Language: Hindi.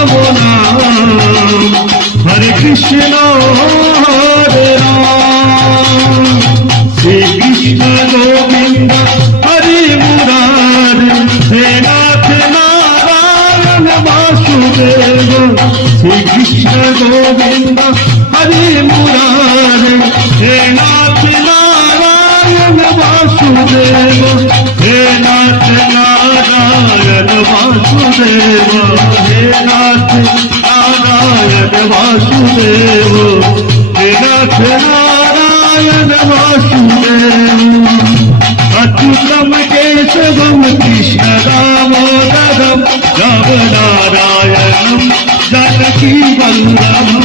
राम नाम, हरे कृष्ण हरे राम, श्री कृष्ण गोविंद हरि मुरारी, हे नाथ नारायण वासुदेव, श्री कृष्ण गोविंद हरि मुरारी, हे नाथ नारायण वासुदेव, हे नाथ नारायण वासुदेव, हे नाथ नारायण वासुदेव, हे नाथ नारायण वासुदेव, अच्युतम केशवम कृष्ण दामोदरम, राम नारायणम जानकी वल्लभम,